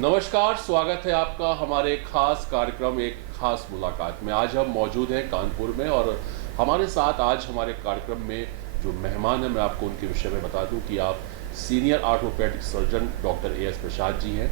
नमस्कार, स्वागत है आपका हमारे खास कार्यक्रम एक खास मुलाकात में। आज हम मौजूद हैं कानपुर में और हमारे साथ आज हमारे कार्यक्रम में जो मेहमान हैं, मैं आपको उनके विषय में बता दूं कि आप senior orthopedic surgeon doctor A S Prasad ji हैं।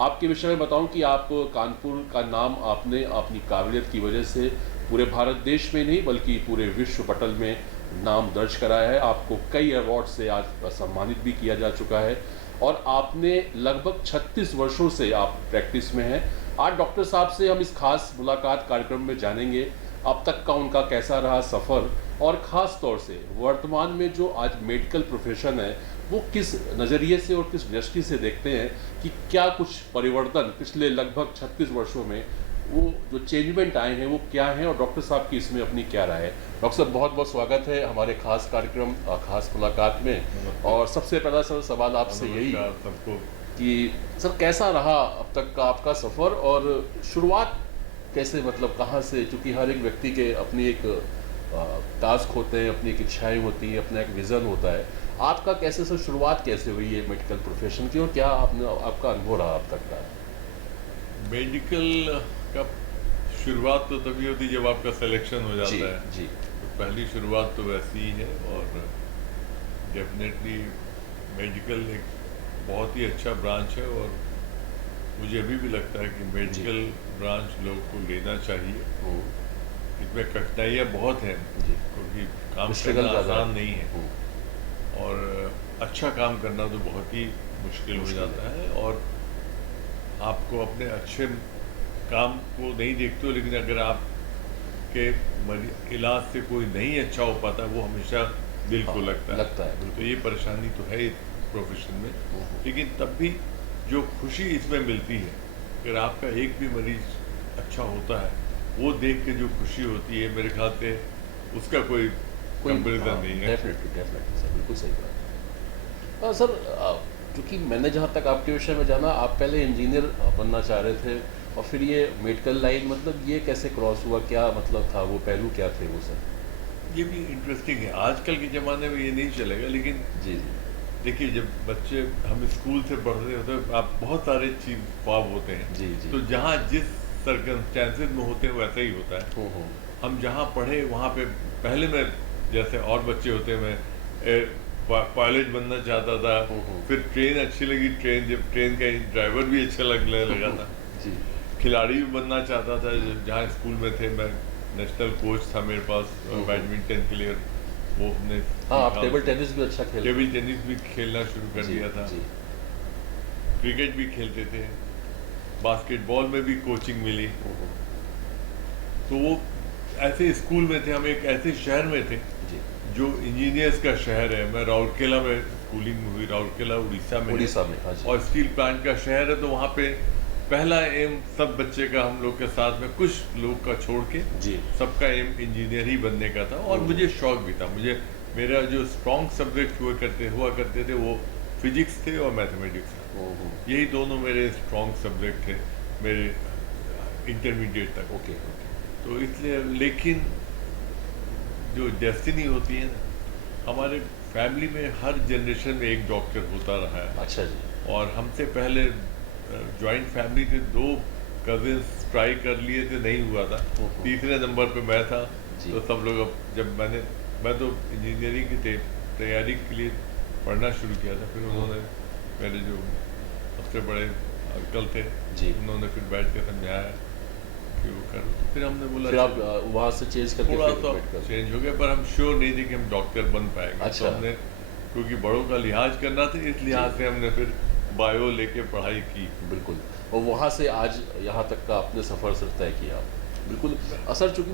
आपके विषय में बताऊं कि आप कानपुर का नाम आपने अपनी काबिलियत की वजह से पूरे भारत देश में नहीं बल्कि पूरे विश्व पटल में नाम दर्ज कराया है। आपको कई अवार्ड से आज सम्मानित भी किया जा चुका है और आपने लगभग 36 वर्षों से आप प्रैक्टिस में हैं। आज डॉक्टर साहब से हम इस खास मुलाकात कार्यक्रम में जानेंगे अब तक का उनका कैसा रहा सफ़र और ख़ास तौर से वर्तमान में जो आज मेडिकल प्रोफेशन है वो किस नज़रिए से और किस दृष्टि से देखते हैं कि क्या कुछ परिवर्तन पिछले लगभग 36 वर्षों में वो जो चेंजमेंट आए हैं वो क्या हैं और डॉक्टर साहब की इसमें अपनी क्या राय है। डॉक्टर साहब बहुत बहुत स्वागत है हमारे खास कार्यक्रम खास मुलाकात में। और सबसे पहला सर सवाल आपसे यही सबको कि सर कैसा रहा अब तक का आपका सफ़र और शुरुआत कैसे, मतलब कहाँ से, चूँकि हर एक व्यक्ति के अपनी एक टास्क होते हैं, अपनी एक इच्छाएँ होती हैं, अपना एक विज़न होता है। आपका कैसे सर शुरुआत कैसे हुई है मेडिकल प्रोफेशन की और क्या आपका अनुभव रहा अब तक का? मेडिकल का शुरुआत तो तभी होती है जब आपका सिलेक्शन हो जाता है जी। तो पहली शुरुआत तो वैसी ही है। और डेफिनेटली मेडिकल एक बहुत ही अच्छा ब्रांच है और मुझे अभी भी लगता है कि मेडिकल ब्रांच लोगों को लेना चाहिए। इसमें कठिनाइयाँ बहुत हैं क्योंकि काम करना आसान नहीं है और अच्छा काम करना तो बहुत ही मुश्किल हो जाता है। और आपको अपने अच्छे काम को नहीं देखते हो, लेकिन अगर आपके इलाज से कोई नहीं अच्छा हो पाता वो हमेशा दिल को लगता है। तो ये परेशानी तो है इस प्रोफेशन में, लेकिन तब भी जो खुशी इसमें मिलती है, अगर आपका एक भी मरीज अच्छा होता है वो देख के जो खुशी होती है, मेरे ख्याल से उसका कोई कंपैरिजन नहीं है। डेफिनेटली सर, बिल्कुल सही बात। सर क्योंकि मैंने जहाँ तक आपके विषय में जाना, आप पहले इंजीनियर बनना चाह रहे थे और फिर ये मेडिकल लाइन, मतलब ये कैसे क्रॉस हुआ, क्या मतलब था, वो पहलू क्या थे वो सर? ये भी इंटरेस्टिंग है। आजकल के ज़माने में ये नहीं चलेगा, लेकिन जी देखिए जब बच्चे हम स्कूल से पढ़ते होते हैं आप बहुत सारे चीज़ ख्वाब होते हैं। जी। तो जहाँ जिस सर्कमस्टेंसेस में होते हैं वैसा ही होता है। हम जहाँ पढ़े वहाँ पे पहले मैं जैसे और बच्चे होते हैं, मैं पायलट बनना चाहता था। फिर ट्रेन अच्छी लगी, जब ट्रेन का ड्राइवर भी अच्छा लगने लगा था। जी। खिलाड़ी भी बनना चाहता था। जहाँ स्कूल में थे मैं नेशनल कोच था मेरे पास बैडमिंटन के लिए। वो अपने आप टेबल टेनिस भी अच्छा खेलते? टेबल टेनिस भी खेलना शुरू कर दिया था। क्रिकेट भी खेलते थे, बास्केटबॉल में भी कोचिंग मिली। तो वो ऐसे स्कूल में थे, हम एक ऐसे शहर में थे जो इंजीनियर्स का शहर है। मैं राउरकेला में स्कूलिंग हुई, राउरकेला उड़ीसा में। और स्टील प्लांट का शहर है, तो वहाँ पे पहला एम सब बच्चे का, हम लोग के साथ में कुछ लोग का छोड़ के सबका एम इंजीनियर ही बनने का था। और मुझे शौक भी था। मेरा जो स्ट्रॉन्ग सब्जेक्ट हुआ करते थे वो फिजिक्स थे और मैथमेटिक्स था। यही दोनों मेरे स्ट्रॉन्ग सब्जेक्ट थे मेरे इंटरमीडिएट तक। तो इसलिए, लेकिन जो डेस्टिनी होती है ना, हमारे फैमिली में हर जनरेशन में एक डॉक्टर होता रहा है। अच्छा जी। और हमसे पहले जॉइंट फैमिली थे, 2 कजिन्स ट्राई कर लिए थे, नहीं हुआ था। तीसरे नंबर पे मैं था। तो सब लोग, अब जब मैं तो इंजीनियरिंग की तैयारी के लिए पढ़ना शुरू किया था। फिर उन्होंने, मेरे जो सबसे बड़े अंकल थे उन्होंने फिर बैठ के समझाया कि वो करो। तो फिर हमने बोला, फिर आप वहाँ से चेंज करके थोड़ा तो चेंज हो गया, पर हम श्योर नहीं थे कि हम डॉक्टर बन पाएंगे। अच्छा। तो हमने, क्योंकि बड़ों का लिहाज करना था, इस लिहाज से हमने फिर बायो लेके पढ़ाई की। बिल्कुल। और वहाँ से आज यहाँ तक का आपने सफ़र सिर्फ तय किया। बिल्कुल। असर चूँकि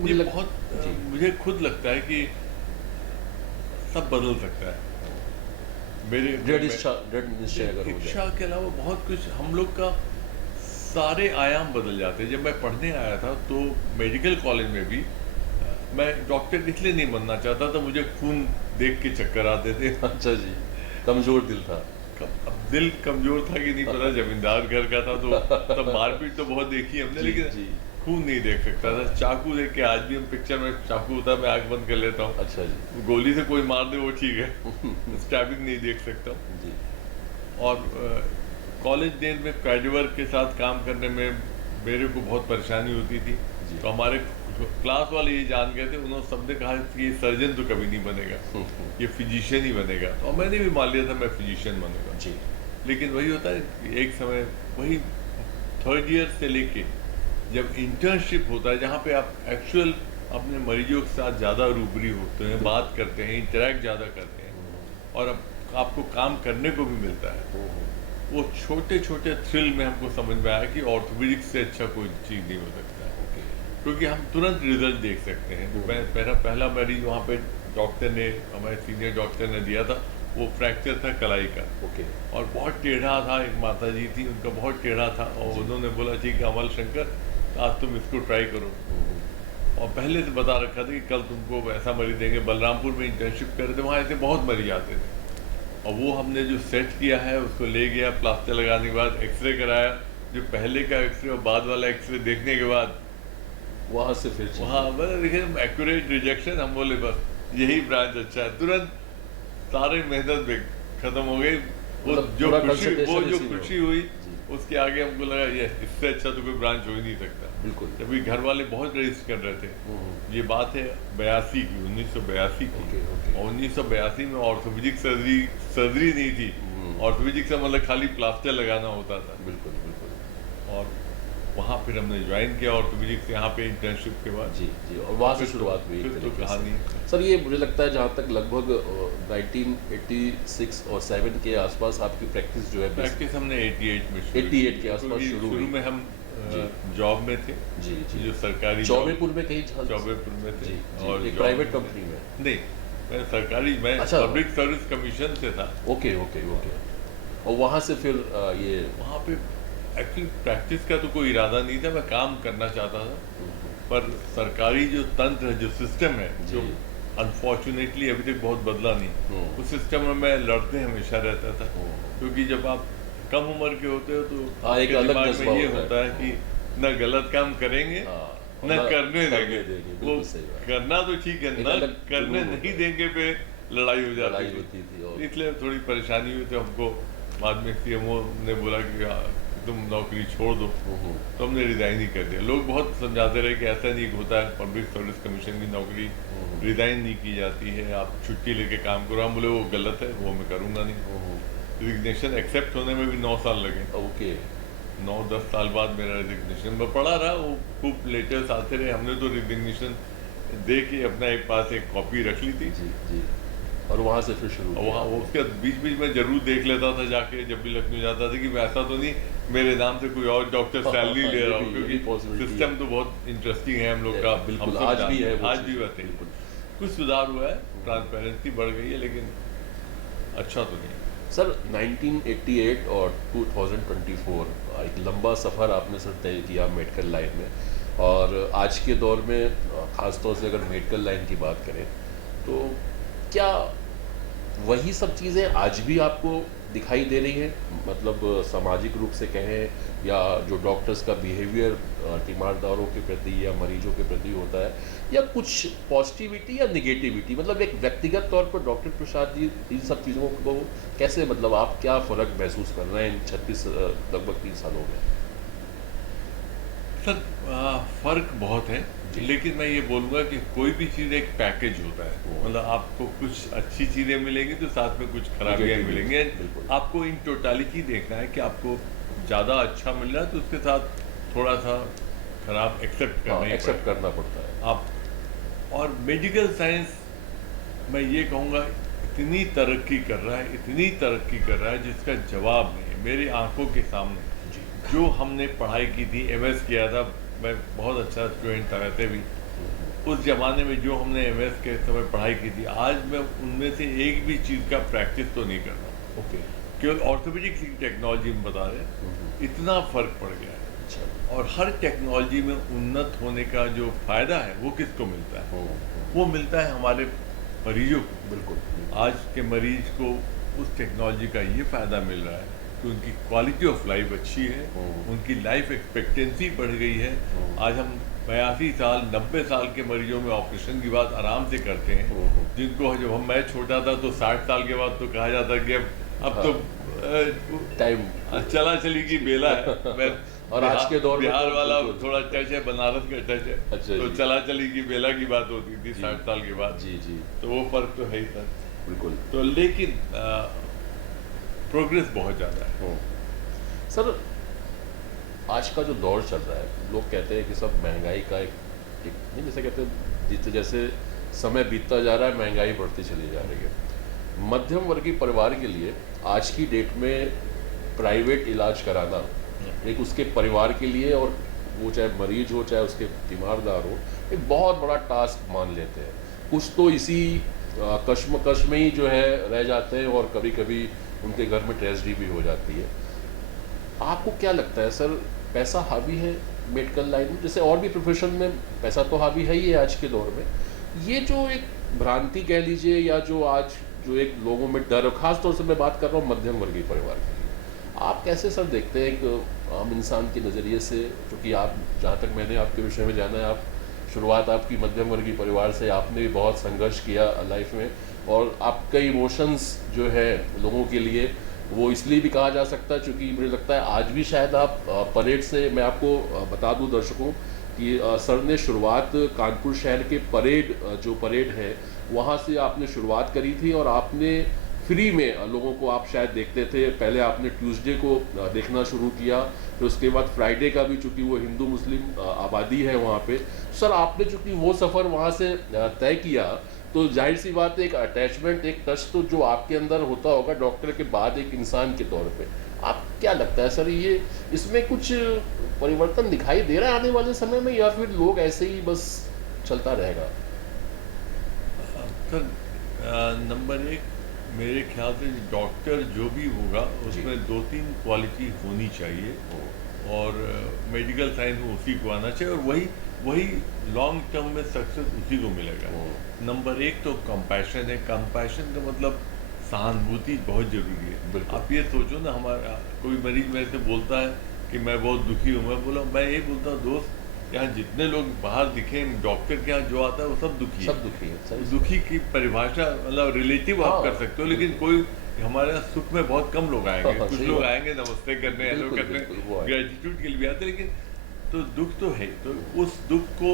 मुझे खुद लगता है कि सब बदल सकता है। मेरे शिक्षा के अलावा बहुत कुछ हम लोग का सारे आयाम बदल जाते हैं। जब मैं पढ़ने आया था तो मेडिकल कॉलेज में भी मैं डॉक्टर इसलिए नहीं बनना चाहता था, मुझे खून देख के चक्कर आते थे। अच्छा जी, कमज़ोर दिल था। अब दिल कमज़ोर था कि नहीं पता, जमींदार घर का था तो तब मारपीट तो बहुत देखी हमने, लेकिन खून नहीं देख सकता था। चाकू देख के, आज भी हम पिक्चर में चाकू होता है मैं आँख बंद कर लेता हूँ। अच्छा जी। गोली से कोई मार दे वो ठीक है, स्टैबिंग नहीं देख सकता। जी। और कॉलेज डेज में कैडवर्क के साथ काम करने में मेरे को बहुत परेशानी होती थी। तो हमारे क्लास वाले ये जान गए थे, उन्होंने सबने कहा कि ये सर्जन तो कभी नहीं बनेगा, ये फिजिशियन ही बनेगा। और मैंने भी मान लिया था मैं फिजिशियन बनूंगा जी। लेकिन वही होता है कि एक समय वही 3rd ईयर से लेके जब इंटर्नशिप होता है जहाँ पे आप एक्चुअल अपने मरीजों के साथ ज़्यादा रूबरू होते हैं, बात करते हैं, इंटरेक्ट ज़्यादा करते हैं और अब आपको काम करने को भी मिलता है, वो छोटे छोटे थ्रिल में हमको समझ में आया कि ऑर्थोपेडिक्स से अच्छा कोई चीज़ नहीं हो सकता है, क्योंकि हम तुरंत रिजल्ट देख सकते हैं। तो मैं पहला मरीज वहाँ पे डॉक्टर ने, हमारे सीनियर डॉक्टर ने दिया था, वो फ्रैक्चर था कलाई का। और बहुत टेढ़ा था, एक माता जी थी उनका बहुत टेढ़ा था और उन्होंने बोला ठीक है अमल शंकर आज तुम इसको ट्राई करो। और पहले से बता रखा था कि कल तुमको ऐसा मरीज देंगे। बलरामपुर में इंटर्नशिप कर रहे थे, वहाँ ऐसे बहुत मरीज आते थे और वो हमने जो सेट किया है उसको ले गया, प्लास्टर लगाने के बाद एक्सरे कराया। जो पहले का एक्सरे और बाद वाला एक्सरे देखने के बाद वहाँ से फिर वहाँ मतलब देखिए एक्यूरेट रिजेक्शन, हम बोले बस यही ब्रांच अच्छा है। तुरंत सारी मेहनत भी खत्म हो गई। वो मतलब जो पूरा खुशी concentration इसी में खुशी हुई उसके आगे हमको लगा ये इससे अच्छा तो कोई ब्रांच हो ही नहीं सकता। बिल्कुल। जबकि घर वाले बहुत रेजिस्ट कर रहे थे। ये बात है 82 की, 1982 की। और 1982 में ऑर्थोपेडिक सर्जरी नहीं थी। ऑर्थोपेडिक से मतलब खाली प्लास्टर लगाना होता था। बिल्कुल बिल्कुल। और वहाँ फिर हमने ज्वाइन किया ऑर्थोपेडिक से, यहाँ पे इंटर्नशिप के बाद। जी जी, और वहाँ से शुरुआत हुई। फिर तो कहानी सर ये मुझे लगता है जहाँ तक लगभग 1986 और 7 के आसपास आपकी प्रैक्टिस जो है प्रैक्टिस हमने 88 में शुरू 88 के आसपास शुरू हुई। में हम जॉब में थे। जी जी, जो सरकारी चौबेपुर में कहीं चौबेपुर में थे। और एक प्राइवेट कंपनी में नहीं, मैं सरकारी, मैं अच्छा, पब्लिक सर्विस कमीशन से था। Okay okay okay. और वहाँ से फिर ये वहाँ पे एक्चुअली प्रैक्टिस का तो कोई इरादा नहीं था, मैं काम करना चाहता था। पर सरकारी जो तंत्र है, जो सिस्टम है, जो अनफॉर्चुनेटली अभी तक बहुत बदला नहीं, उस सिस्टम में मैं लड़ते हमेशा रहता था। क्योंकि जब आप कम उम्र के होते हो तो एक अलग दिमाग जज्बा में ये होता होता है कि न गलत काम करेंगे न करने देंगे। वो करना तो ठीक है, न करने नहीं देंगे पे लड़ाई हो जाती थी। इसलिए थोड़ी परेशानी हुई। तो हमको बाद में सीएमओ ने बोला कि तुम नौकरी छोड़ दो, तो हमने रिजाइन ही कर दिया। लोग बहुत समझाते रहे कि ऐसा नहीं होता है, पब्लिक सर्विस कमीशन की नौकरी रिजाइन नहीं की जाती है, आप छुट्टी लेके काम करो। हम बोले वो गलत है, वो मैं करूँगा नहीं। रिजिग्नेशन एक्सेप्ट होने में भी 9 साल लगे। ओके। 9-10 साल बाद मेरा रिजिग्नेशन में पड़ा रहा। वो खूब लेटर्स आते रहे। हमने तो रिजिग्नेशन दे के अपना एक पास एक कॉपी रख ली थी। जी जी। और वहाँ से फिर शुरू वहाँ उसके बीच बीच में जरूर देख लेता था जाके, जब भी लखनऊ जाता था, कि ऐसा तो नहीं मेरे नाम से कोई और डॉक्टर सैलरी ले रहा हूँ। क्योंकि सिस्टम तो बहुत इंटरेस्टिंग है हम लोग का। बिल्कुल, आज भी है, आज भी वैसे ही। कुछ सुधार हुआ है, ट्रांसपेरेंसी बढ़ गई है, लेकिन अच्छा तो नहीं। सर 1988 और 2024 एक लंबा सफ़र आपने सर तय किया मेडिकल लाइन में। और आज के दौर में ख़ासतौर से अगर मेडिकल लाइन की बात करें तो क्या वही सब चीज़ें आज भी आपको दिखाई दे रही हैं? मतलब सामाजिक रूप से कहें या जो डॉक्टर्स का बिहेवियर तीमारदारों के प्रति या मरीजों के प्रति होता है, या कुछ पॉजिटिविटी या निगेटिविटी, मतलब एक व्यक्तिगत तौर पर डॉक्टर प्रसाद जी इन सब चीज़ों को कैसे, मतलब आप क्या फ़र्क महसूस कर रहे हैं इन 36 लगभग 3 सालों में? सर फ़र्क बहुत है, लेकिन मैं ये बोलूँगा कि कोई भी चीज़ एक पैकेज होता है। मतलब आपको कुछ अच्छी चीज़ें मिलेंगी तो साथ में कुछ खराबियाँ मिलेंगे। आपको इन टोटालिटी देखना है कि आपको ज़्यादा अच्छा मिल रहा है तो उसके साथ थोड़ा सा खराब एक्सेप्ट करना पड़ता है। आप और मेडिकल साइंस मैं ये कहूँगा इतनी तरक्की कर रहा है, इतनी तरक्की कर रहा है जिसका जवाब नहीं है। मेरी आंखों के सामने जो हमने पढ़ाई की थी, MS किया था, मैं बहुत अच्छा स्टूडेंट था वैसे भी। उस ज़माने में जो हमने MS के समय पढ़ाई की थी, आज मैं उनमें से एक भी चीज़ का प्रैक्टिस तो नहीं कर रहा। ओके। केवल ऑर्थोपेडिक टेक्नोलॉजी में बता रहे हैं, इतना फ़र्क पड़ गया है। अच्छा। और हर टेक्नोलॉजी में उन्नत होने का जो फ़ायदा है वो किसको मिलता है? वो मिलता है हमारे मरीजों को। बिल्कुल। आज के मरीज को उस टेक्नोलॉजी का ये फ़ायदा मिल रहा है कि उनकी क्वालिटी ऑफ लाइफ अच्छी है, उनकी लाइफ एक्सपेक्टेंसी बढ़ गई है। आज हम 82 साल 90 साल के मरीजों में ऑपरेशन की बात आराम से करते हैं, जिनको जब मैं छोटा था तो 60 साल के बाद तो कहा जाता कि अब अब हाँ, तो टाइम चला चली की बेला है। मैं और आज के दौर में बिहार तो वाला बिल्कुल। थोड़ा टच है, बनारस का टच है। अच्छा तो जी। चला चली की बेला की बात होती थी जी 60 साल के बाद। जी जी तो वो फर्क तो है ही था। बिल्कुल। तो लेकिन प्रोग्रेस बहुत ज़्यादा है। हम्म। सर, आज का जो दौर चल रहा है, लोग कहते हैं कि सब महंगाई का एक नहीं, जैसे कहते हैं जैसे जैसे समय बीतता जा रहा है महंगाई बढ़ती चली जा रही है। मध्यम वर्गीय परिवार के लिए आज की डेट में प्राइवेट इलाज कराना एक उसके परिवार के लिए, और वो चाहे मरीज हो चाहे उसके तीमारदार हो, एक बहुत बड़ा टास्क मान लेते हैं। कुछ तो इसी कश्मकश में ही जो है रह जाते हैं, और कभी कभी उनके घर में ट्रेजेडी भी हो जाती है। आपको क्या लगता है सर, पैसा हावी है मेडिकल लाइन में, जैसे और भी प्रोफेशन में पैसा तो हावी है ही है आज के दौर में, ये जो एक भ्रांति कह लीजिए, या जो आज जो एक लोगों में डर, खास तौर से मैं बात कर रहा हूँ मध्यम वर्गीय परिवार के लिए, आप कैसे सर देखते हैं एक आम इंसान के नज़रिए से, क्योंकि आप, जहाँ तक मैंने आपके विषय में जाना है, आप शुरुआत आपकी मध्यम वर्गीय परिवार से, आपने भी बहुत संघर्ष किया लाइफ में, और आपके इमोशंस जो है लोगों के लिए, वो इसलिए भी कहा जा सकता है क्योंकि मुझे लगता है आज भी शायद आप परेड से, मैं आपको बता दूं दर्शकों कि सर ने शुरुआत कानपुर शहर के परेड, जो परेड है वहाँ से आपने शुरुआत करी थी, और आपने फ्री में लोगों को, आप शायद देखते थे, पहले आपने ट्यूसडे को देखना शुरू किया, फिर उसके बाद फ्राइडे का भी, चूँकि वो हिंदू मुस्लिम आबादी है वहाँ पे। सर, आपने चूँकि वो सफ़र वहाँ से तय किया, तो जाहिर सी बात है एक अटैचमेंट, एक टच तो जो आपके अंदर होता होगा डॉक्टर के बाद एक इंसान के तौर पे। आप क्या लगता है सर, ये इसमें कुछ परिवर्तन दिखाई दे रहा है आने वाले समय में, या फिर लोग ऐसे ही बस चलता रहेगा? सर, नंबर एक, मेरे ख्याल से डॉक्टर जो भी होगा उसमें 2-3 क्वालिटी होनी चाहिए, और मेडिकल साइंस में उसी को आना चाहिए, और वही वही लॉन्ग टर्म में सक्सेस उसी को मिलेगा। नंबर एक तो कंपैशन है। कंपैशन का मतलब सहानुभूति बहुत ज़रूरी है। आप ये सोचो ना, हमारा कोई मरीज मेरे से बोलता है कि मैं बहुत दुखी हूँ, मैं ये बोलता हूँ, दोस्त, यहाँ जितने लोग बाहर दिखे, डॉक्टर के यहाँ जो आता है वो सब दुखी है। सब दुखी है, सही। दुखी की परिभाषा मतलब रिलेटिव आप कर सकते हो, लेकिन कोई हमारे यहाँ सुख में बहुत कम लोग आएंगे। कुछ सही लोग बात। आएंगे नमस्ते करने, हेलो बिल्कुल, करने, बिल्कुल, वो आएंगे। ग्रेटिट्यूड के लिए भी आते, लेकिन तो दुख तो है। तो उस दुख को,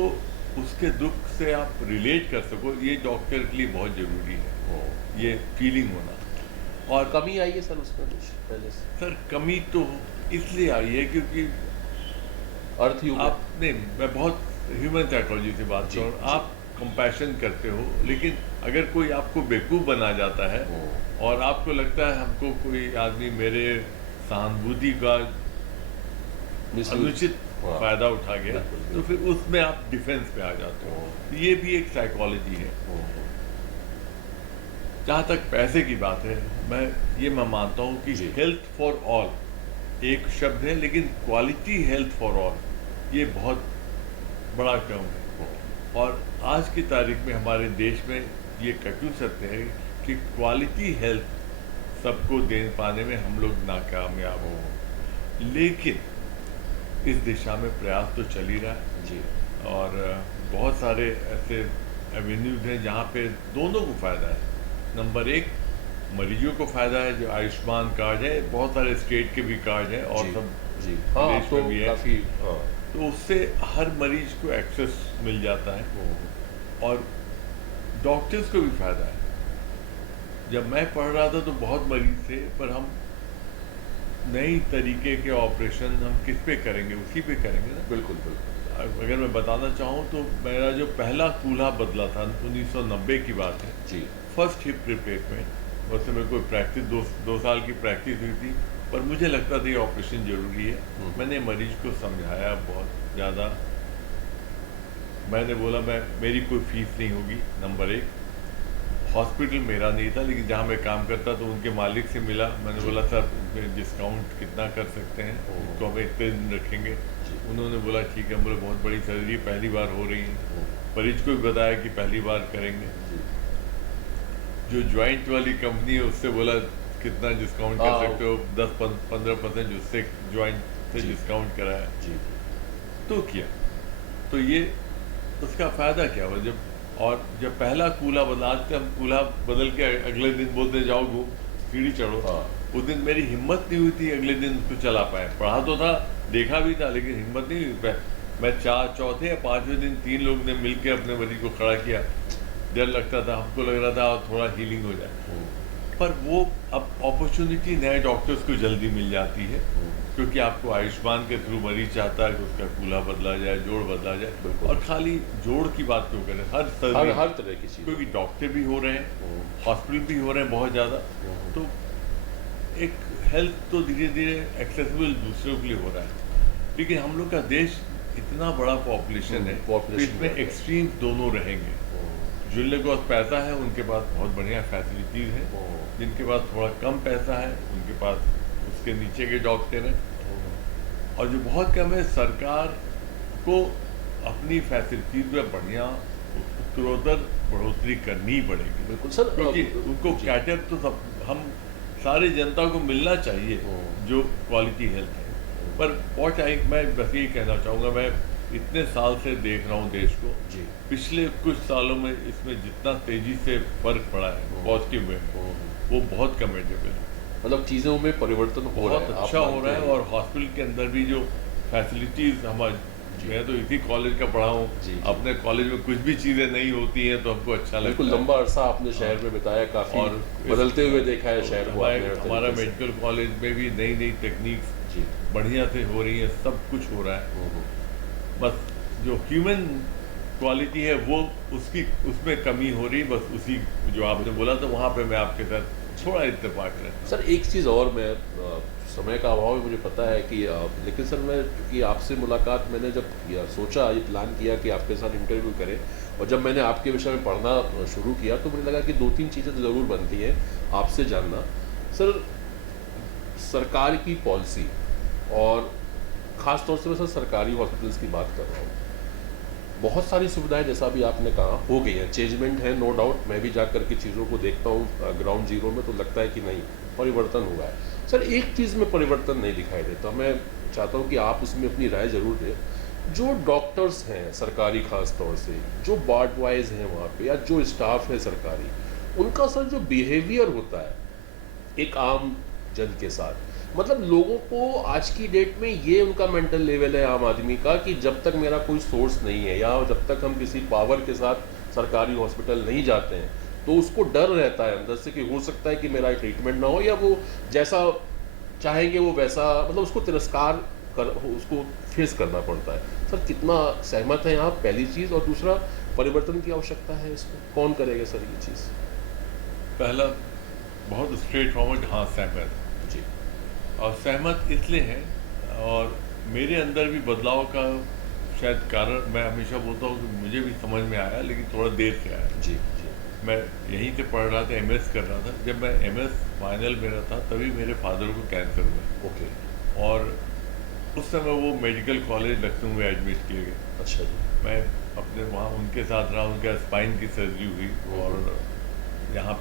उसके दुख से आप रिलेट कर सको, ये डॉक्टर के लिए बहुत ज़रूरी है, ये फीलिंग होना। और कमी आई है सर उसमें कुछ पहले से? सर, कमी तो इसलिए आई है क्योंकि अर्थ युग है। आपने, मैं बहुत ह्यूमन साइकोलॉजी से बात कर रहा हूँ, आप कंपैशन करते हो, लेकिन अगर कोई आपको बेवकूफ़ बना जाता है और आपको लगता है हमको कोई आदमी मेरे सहानुभूति का अनुचित फायदा उठा गया, तो फिर उसमें आप डिफेंस पे आ जाते हो। ये भी एक साइकोलॉजी है। जहाँ तक पैसे की बात है, मैं मानता हूँ कि हेल्थ फॉर ऑल एक शब्द है, लेकिन क्वालिटी हेल्थ फॉर ऑल ये बहुत बड़ा टर्म है। और आज की तारीख में हमारे देश में ये कटु सत्य है कि क्वालिटी हेल्थ सबको दे पाने में हम लोग नाकामयाब हो, लेकिन इस दिशा में प्रयास तो चल ही रहा है जी। और बहुत सारे ऐसे एवेन्यूज हैं जहाँ पे दोनों को फ़ायदा है। नंबर एक, मरीजों को फ़ायदा है, जो आयुष्मान कार्ड है, बहुत सारे स्टेट के भी कार्ड हैं और सब जी, हाँ, देश में भी है, काफ़ी, हाँ, तो उससे हर मरीज को एक्सेस मिल जाता है और डॉक्टर्स को भी फ़ायदा है। जब मैं पढ़ रहा था तो बहुत मरीज थे, पर हम नई तरीके के ऑपरेशन हम किस पे करेंगे, उसी पे करेंगे ना। बिल्कुल बिल्कुल। अगर मैं बताना चाहूँ तो मेरा जो पहला कूल्हा बदला था 1990 की बात है जी। फर्स्ट हिप रिप्लेसमेंट, वैसे मेरे को प्रैक्टिस दो साल की प्रैक्टिस हुई थी, पर मुझे लगता था ये ऑपरेशन ज़रूरी है। मैंने मरीज को समझाया बहुत ज़्यादा, मैंने बोला मेरी कोई फीस नहीं होगी। नंबर एक, हॉस्पिटल मेरा नहीं था, लेकिन जहाँ मैं काम करता तो उनके मालिक से मिला, मैंने बोला सर डिस्काउंट कितना कर सकते हैं, तो हमें इतने दिन रखेंगे। उन्होंने बोला ठीक है। बोले बहुत बड़ी सर्जरी पहली बार हो रही है, मरीज को भी बताया कि पहली बार करेंगे। जो ज्वाइंट वाली कंपनी है उससे बोला कितना डिस्काउंट कर सकते हो, 10-15% उससे ज्वाइंट से डिस्काउंट कराया जी। तो किया। तो ये उसका फ़ायदा क्या हुआ, जब पहला कूल्हा बदला, आज हम कूल्हा बदल के अगले दिन बोलते जाओ घूम, सीढ़ी चढ़ो, हाँ। उस दिन मेरी हिम्मत नहीं हुई थी अगले दिन उसको चला पाए। पढ़ा तो था, देखा भी था, लेकिन हिम्मत नहीं हुई। मैं चौथे या पांचवें दिन 3 लोग ने मिलकर अपने मरीज को खड़ा किया। डर लगता था, हमको लग रहा था थोड़ा हीलिंग हो जाए, पर वो अब अपॉर्चुनिटी नए डॉक्टर्स को जल्दी मिल जाती है, क्योंकि आपको आयुष्मान के थ्रू मरीज चाहता है कि उसका कूल्हा बदला जाए, जोड़ बदला जाए। और खाली जोड़ की बात क्यों करें, हर तरह की चीज़, क्योंकि डॉक्टर भी हो रहे हैं, हॉस्पिटल भी हो रहे हैं बहुत ज़्यादा, तो एक हेल्थ तो धीरे धीरे एक्सेसिबल दूसरों के लिए हो रहा है। लेकिन हम लोग का देश इतना बड़ा पॉपुलेशन है, तो इसमें एक्सट्रीम दोनों रहेंगे। जिन लोगों के पास पैसा है उनके पास बहुत बढ़िया फैसिलिटीज़ हैं, जिनके पास थोड़ा कम पैसा है उनके पास उसके नीचे के डॉक्टर हैं, और जो बहुत कम है सरकार को अपनी फैसिलिटीज़ में बढ़िया उत्तरोत्तर बढ़ोतरी करनी ही पड़ेगी। बिल्कुल सर, क्योंकि उनको कैटर तो सब हम सारी जनता को मिलना चाहिए जो क्वालिटी हेल्थ है। पर मैं बस यही कहना चाहूँगा, मैं इतने साल से देख रहा हूँ देश को, पिछले कुछ सालों में इसमें जितना तेजी से फर्क पड़ा है पॉजिटिव में, वो बहुत कमेंडेबल है। मतलब चीज़ों में परिवर्तन हो रहा है, बहुत अच्छा हो रहा है। और हॉस्पिटल के अंदर भी जो फैसिलिटीज़ हमारे, मैं तो इसी कॉलेज का पढ़ा हूँ, अपने कॉलेज में कुछ भी चीज़ें नहीं होती हैं तो हमको अच्छा लगता है। बिल्कुल, लंबा अरसा आपने शहर में बिताया, काफ़ी और बदलते हुए देखा है शहर को। हमारा मेडिकल कॉलेज में भी नई नई टेक्निक्स बढ़िया से हो रही है, सब कुछ हो रहा है। बस जो ह्यूमन क्वालिटी है वो उसमें कमी हो रही, बस उसी जो आपने बोला तो वहाँ पे मैं आपके साथ थोड़ा इत्तेफाक रहता। सर एक चीज़ और, मैं समय का अभाव है मुझे पता है कि लेकिन सर मैं, क्योंकि आपसे मुलाकात मैंने जब सोचा, ये प्लान किया कि आपके साथ इंटरव्यू करें, और जब मैंने आपके विषय में पढ़ना शुरू किया तो मुझे लगा कि 2-3 चीज़ें तो ज़रूर बनती हैं आपसे जानना। सर सरकार की पॉलिसी, और ख़ास तौर से मैं सर सरकारी हॉस्पिटल्स की बात कर रहा हूँ, बहुत सारी सुविधाएं जैसा भी आपने कहा हो गई हैं, चेंजमेंट है नो डाउट। मैं भी जाकर के चीज़ों को देखता हूँ ग्राउंड जीरो में, तो लगता है कि नहीं परिवर्तन हुआ है। सर एक चीज़ में परिवर्तन नहीं दिखाई देता, मैं चाहता हूँ कि आप उसमें अपनी राय ज़रूर दें। जो डॉक्टर्स हैं सरकारी, ख़ास तौर से जो वार्ड वाइज हैं वहाँ पे, या जो स्टाफ है सरकारी, उनका सर जो बिहेवियर होता है एक आम जन के साथ, मतलब लोगों को आज की डेट में ये उनका मेंटल लेवल है आम आदमी का कि जब तक मेरा कोई सोर्स नहीं है, या जब तक हम किसी पावर के साथ सरकारी हॉस्पिटल नहीं जाते हैं, तो उसको डर रहता है अंदर से कि हो सकता है कि मेरा ट्रीटमेंट ना हो, या वो जैसा चाहेंगे वो वैसा, मतलब उसको तिरस्कार कर, उसको फेस करना पड़ता है। सर कितना सहमत हैं आप, पहली चीज़, और दूसरा परिवर्तन की आवश्यकता है, इसको कौन करेगा सर ये चीज़? पहला बहुत स्ट्रेट फॉरवर्ड, हाँ सहमत जी, और सहमत इसलिए है, और मेरे अंदर भी बदलाव का शायद कारण, मैं हमेशा बोलता हूँ कि मुझे भी समझ में आया, लेकिन थोड़ा देर से आया। जी जी, मैं यहीं से पढ़ रहा था, एमएस कर रहा था, जब मैं एमएस फाइनल में था तभी मेरे फादर को कैंसर हुआ। ओके, और उस समय वो मेडिकल कॉलेज लखनऊ में एडमिट किए गए। अच्छा जी, मैं अपने वहाँ उनके साथ रहा, उनका स्पाइन की सर्जरी हुई, और यहाँ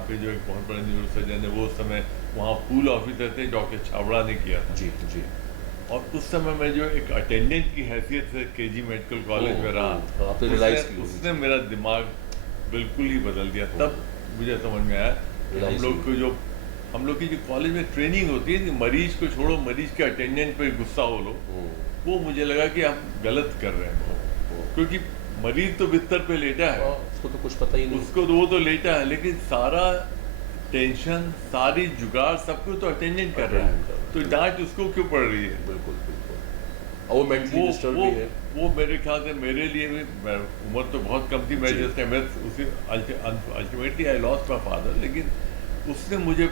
पे जो एक बहुत बड़े न्यूरो सर्जन है, वो उस समय वहाँ पूल ऑफिसर थे, डॉक्टर छाबड़ा ने किया था। जी जी, और उस समय मैं जो एक अटेंडेंट की हैसियत से केजी मेडिकल कॉलेज में रहा, उसने मेरा दिमाग बिल्कुल ही बदल दिया। तब मुझे समझ में आया कि हम लोग की जो कॉलेज में ट्रेनिंग होती है, मरीज को छोड़ो, मरीज के अटेंडेंट पे गुस्सा हो लो, वो मुझे लगा कि आप गलत कर रहे हैं। क्योंकि मरीज तो बिस्तर पे लेटा है, उसको तो कुछ पता ही नहीं, उसको तो वो तो लेटा है, लेकिन सारा टेंशन, सारी जुगाड़, सब कुछ तो अटेंडेंट कर रहा है, तो डांट उसको क्यों पड़ रही है? बिल्कुल बिल्कुल, और वो मेंटली डिस्टर्ब भी है। वो मेरे ख्याल से मेरे लिए भी, उम्र तो बहुत कम थी, मैं जस्ट एमएस, उसी ultimately I lost my father, लेकिन उसने मुझे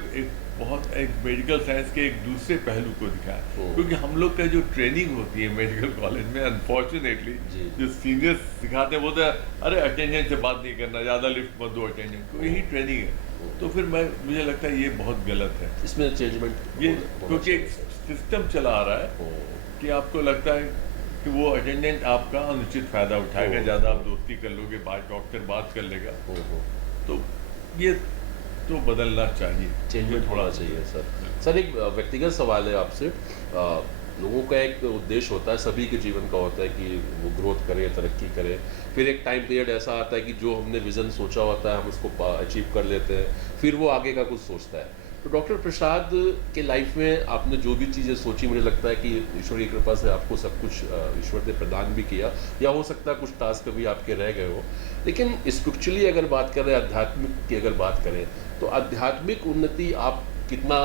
एक मेडिकल साइंस के एक दूसरे पहलू को दिखाया। क्योंकि हम लोग का जो ट्रेनिंग होती है मेडिकल कॉलेज में, अनफॉर्चुनेटली जो सीनियर्स सिखाते हैं, बोलते हैं अरे अटेंडेंट से बात नहीं करना, ज़्यादा लिफ्ट मत दो अटेंडेंट को, यही ट्रेनिंग है। तो फिर मुझे लगता है ये बहुत गलत है, इसमें चेंजमेंट, ये क्योंकि एक सिस्टम चला आ रहा है कि आपको लगता है कि वो अटेंडेंट आपका अनुचित फ़ायदा उठाएगा, ज़्यादा आप दोस्ती कर लोगे, डॉक्टर बात कर लेगा, तो ये तो बदलना चाहिए, चेंजमेंट होना चाहिए। सर एक व्यक्तिगत सवाल है आपसे, लोगों का एक उद्देश्य होता है, सभी के जीवन का होता है कि वो ग्रोथ करे, तरक्की करे। फिर एक टाइम पीरियड ऐसा आता है कि जो हमने विज़न सोचा होता है हम उसको अचीव कर लेते हैं, फिर वो आगे का कुछ सोचता है। तो डॉक्टर प्रसाद के लाइफ में आपने जो भी चीज़ें सोची, मुझे लगता है कि ईश्वर की कृपा से आपको सब कुछ ईश्वर ने प्रदान भी किया, या हो सकता है कुछ टास्क अभी आपके रह गए हो। लेकिन स्पिरिचुअली अगर बात करें, आध्यात्मिक की अगर बात करें, तो आध्यात्मिक उन्नति आप कितना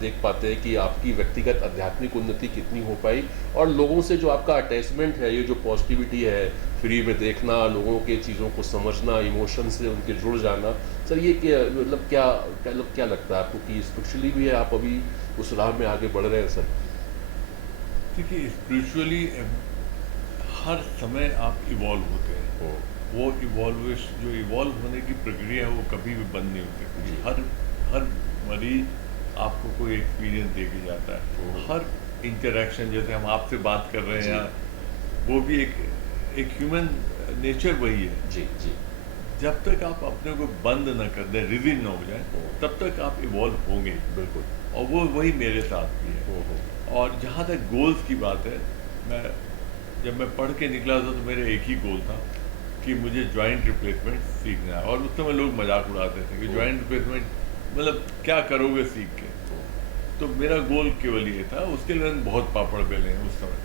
देख पाते हैं कि आपकी व्यक्तिगत आध्यात्मिक उन्नति कितनी हो पाई, और लोगों से जो आपका अटैचमेंट है, ये जो पॉजिटिविटी है, फ्री में देखना, लोगों के चीज़ों को समझना, इमोशन से उनके जुड़ जाना, सर ये क्या मतलब क्या लगता है आपको कि स्पिरिचुअली भी है आप अभी उस राह में आगे बढ़ रहे हैं सर? देखिए, स्पिरिचुअली हर समय आप इवॉल्व होते हैं। ओ, वो जो इवॉल्व होने की प्रक्रिया है वो कभी भी बंद नहीं हो सकती। जी। हर मरीज आपको कोई एक्सपीरियंस दे के जाता है। हर इंटरेक्शन, जैसे हम आपसे बात कर रहे जी। हैं, वो भी एक ह्यूमन नेचर वही है। जी जी। जब तक आप अपने को बंद न कर दें, रिजिड न हो जाए, तब तक आप इवॉल्व होंगे। बिल्कुल। और वो वही मेरे साथ भी है। हो। और जहाँ तक गोल्स की बात है, जब मैं पढ़ के निकला था तो मेरा एक ही गोल था कि मुझे जॉइंट रिप्लेसमेंट सीखना है। और उस समय लोग मजाक उड़ाते थे कि जॉइंट रिप्लेसमेंट मतलब क्या करोगे सीख के। तो मेरा गोल केवल ये था। उसके लिए मैंने बहुत पापड़ बेले हैं उस समय।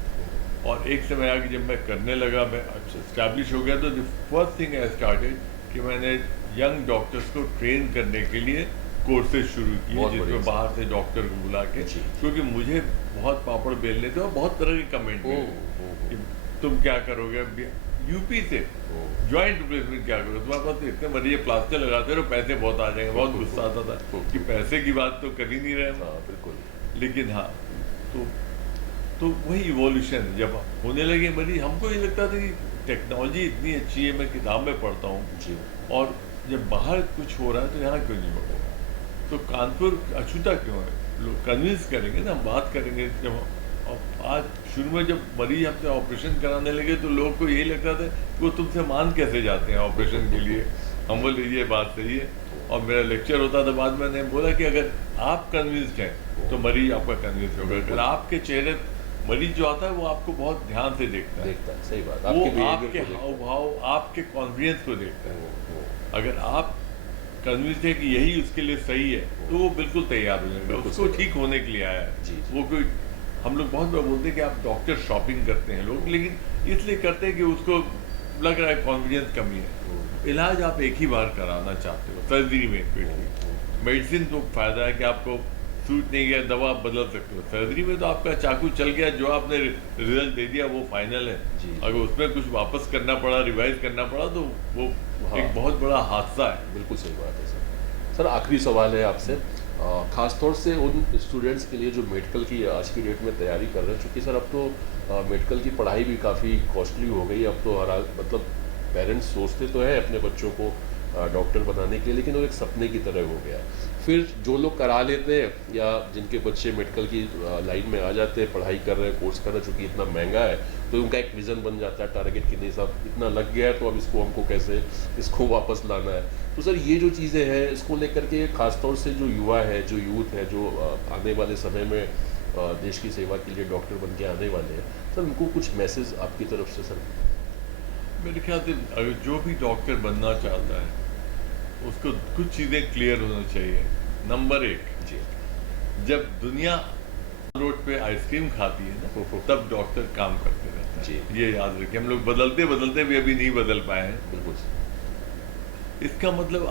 और एक समय आगे जब मैं करने लगा, मैं स्टैब्लिश हो गया, तो the first thing I started कि मैंने यंग डॉक्टर्स को ट्रेन करने के लिए कोर्सेज शुरू किए, जिसमें बाहर से डॉक्टर को बुला के, क्योंकि मुझे बहुत पापड़ बेलने थे और बहुत तरह के कमेंट मिले कि तुम क्या करोगे। यूपी से ज्वाइंट रिप्लेसमेंट क्या करोगे, तुम्हारे पास तो इतने मरीज प्लास्टर लगाते रहो, पैसे बहुत आ जाएंगे। बहुत गुस्सा आता था कि पैसे की बात तो कर ही नहीं रहे हम। बिल्कुल। लेकिन हाँ, तो वही इवोल्यूशन जब होने लगे मरीज, हमको ये लगता था कि टेक्नोलॉजी इतनी अच्छी है, मैं किताब में पढ़ता हूँ जी। और जब बाहर कुछ हो रहा है तो यहाँ क्यों नहीं हो रहा। तो कानपुर अछूता क्यों है, लोग कन्विंस करेंगे ना, हम बात करेंगे। जब आज शुरू में जब मरीज हमसे ऑपरेशन कराने लगे तो लोग को यही लगता था कि वो तुमसे मान कैसे जाते हैं ऑपरेशन के लिए। हम बोले ये बात सही है। और मेरा लेक्चर होता था, बाद में मैंने बोला कि अगर आप कन्विंस्ड हैं तो मरीज आपका कन्विंस होगा। अगर आपके चेहरे, मरीज जो आता है वो आपको बहुत ध्यान से देखता है, सही बात। वो आपके हाव भाव, आपके कॉन्फिडेंस को देखता है। अगर आप कन्विंस है कि यही उसके लिए सही है तो वो बिल्कुल तैयार हो जाएगा, उसको ठीक होने के लिए आया है। वो कोई, हम लोग बहुत बार बोलते हैं कि आप डॉक्टर शॉपिंग करते हैं लोग, लेकिन इसलिए करते हैं कि उसको लग रहा है कॉन्फिडेंस कमी है। इलाज आप एक ही बार कराना चाहते हो, सर्जरी में स्पेशली। मेडिसिन तो फायदा है कि आपको सूट नहीं गया, दवा आप बदल सकते हो। सर्जरी में तो आपका चाकू चल गया, जो आपने रिजल्ट दे दिया वो फाइनल है। अगर उसमें कुछ वापस करना पड़ा, रिवाइज करना पड़ा, तो वो एक बहुत बड़ा हादसा है। बिल्कुल सही बात है सर। आखिरी सवाल है आपसे, खासतौर से उन स्टूडेंट्स के लिए जो मेडिकल की आज की डेट में तैयारी कर रहे हैं, क्योंकि सर अब तो मेडिकल की पढ़ाई भी काफ़ी कॉस्टली हो गई। अब तो मतलब पेरेंट्स सोचते तो हैं अपने बच्चों को डॉक्टर बनाने के लिए, लेकिन वो एक सपने की तरह हो गया। फिर जो लोग करा लेते हैं या जिनके बच्चे मेडिकल की लाइन में आ जाते हैं, पढ़ाई कर रहे हैं, कोर्स कर रहे हैं, चूँकि इतना महंगा है, तो उनका एक विज़न बन जाता है, टारगेट कि नहीं साहब इतना लग गया है तो अब इसको हमको कैसे इसको वापस लाना है। तो सर ये जो चीज़ें हैं, इसको लेकर के खासतौर से जो युवा है, जो यूथ है, जो आने वाले समय में देश की सेवा के लिए डॉक्टर बन के आने वाले हैं, सर उनको कुछ मैसेज आपकी तरफ से सर? मेरे ख्याल से अगर जो भी डॉक्टर बनना चाहता है उसको कुछ चीज़ें क्लियर होना चाहिए। नंबर 1, जी, जब दुनिया रोड पे आइसक्रीम खाती है ना, तब डॉक्टर काम करते रहते हैं। जी। ये याद रखिए, हम लोग बदलते बदलते भी अभी नहीं बदल पाए हैं। बिल्कुल। इसका मतलब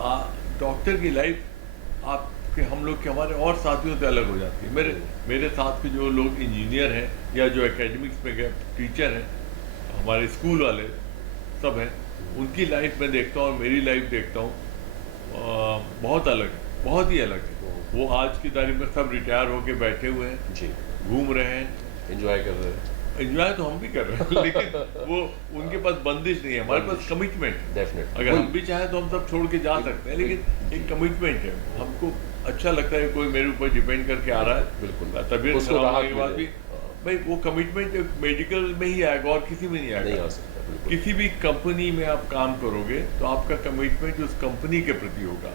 डॉक्टर की लाइफ आपके, हम लोग के, हमारे और साथियों से अलग हो जाती है। मेरे साथ के जो लोग इंजीनियर हैं या जो एकेडमिक्स में गए टीचर हैं, हमारे स्कूल वाले सब हैं, उनकी लाइफ में देखता हूँ और मेरी लाइफ देखता हूँ, बहुत अलग है, बहुत ही अलग है। वो आज की तारीख में सब रिटायर होके बैठे हुए हैं जी, घूम रहे हैं, एंजॉय कर रहे हैं। एंजॉय तो हम भी कर रहे हैं, लेकिन वो उनके पास बंदिश नहीं है, हमारे पास कमिटमेंट। डेफिनेट, अगर हम भी चाहें तो हम सब छोड़ के जा सकते हैं, लेकिन एक कमिटमेंट है। हमको अच्छा लगता है कोई मेरे ऊपर डिपेंड करके आ रहा है, बिल्कुल, तबीयत उसको खराब होने राहत के बाद मिले। भी भाई वो कमिटमेंट मेडिकल में ही आएगा और किसी में नहीं नहीं आएगा। आ सकता, बिल्कुल। किसी भी कंपनी में आप काम करोगे तो आपका कमिटमेंट उस कंपनी के प्रति होगा।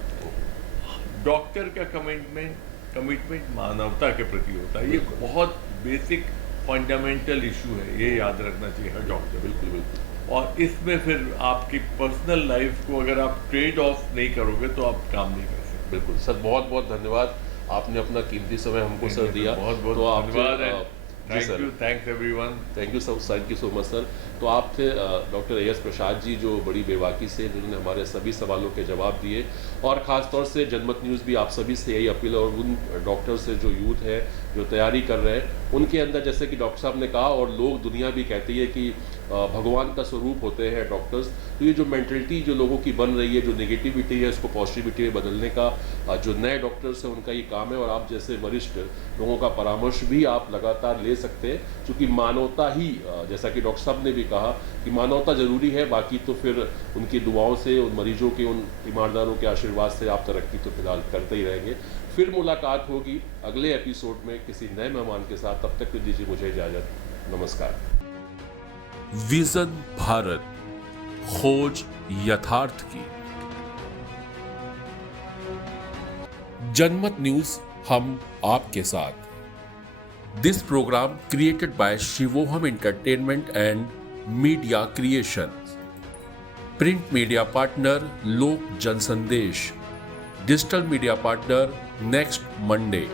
डॉक्टर का कमिटमेंट मानवता के प्रति होता है। ये बहुत बेसिक फंडामेंटल इशू है, ये याद रखना चाहिए हर डॉक्टर। बिल्कुल बिल्कुल। और इसमें फिर आपकी पर्सनल लाइफ को अगर आप ट्रेड ऑफ नहीं करोगे तो आप काम नहीं कर सकते। बिल्कुल सर, बहुत बहुत धन्यवाद, आपने अपना कीमती समय हमको सर दिया। बहुत बहुत तो आपसे धन्यवाद है। जी thank sir, you, thanks everyone. Thank you so much sir. तो आप थे डॉक्टर एएस प्रसाद जी, जो बड़ी बेबाकी से जिन्होंने हमारे सभी सवालों के जवाब दिए, और ख़ास तौर से जनमत न्यूज़ भी आप सभी से यही अपील, और उन डॉक्टर से जो यूथ है जो तैयारी कर रहे हैं, उनके अंदर जैसे कि डॉक्टर साहब ने कहा और लोग दुनिया भी कहती है कि भगवान का स्वरूप होते हैं डॉक्टर्स। तो ये जो मेंटलिटी जो लोगों की बन रही है, जो नेगेटिविटी है, उसको पॉजिटिविटी में बदलने का जो नए डॉक्टर्स हैं उनका ये काम है, और आप जैसे वरिष्ठ लोगों का परामर्श भी आप लगातार ले सकते हैं, क्योंकि मानवता ही, जैसा कि डॉक्टर साहब ने भी कहा कि मानवता ज़रूरी है, बाकी तो फिर उनकी दुआओं से, उन मरीजों के, उन ईमानदारों के आशीर्वाद से आप तरक्की तो फिलहाल करते ही रहेंगे। फिर मुलाकात होगी अगले एपिसोड में किसी नए मेहमान के साथ, तब तक दीजिए मुझे इजाज़त। नमस्कार। विजन भारत, खोज यथार्थ की। जनमत न्यूज, हम आपके साथ। This program created by Shivoham entertainment and media creations. Print media partner Lok Jansandesh. Digital media partner next Monday.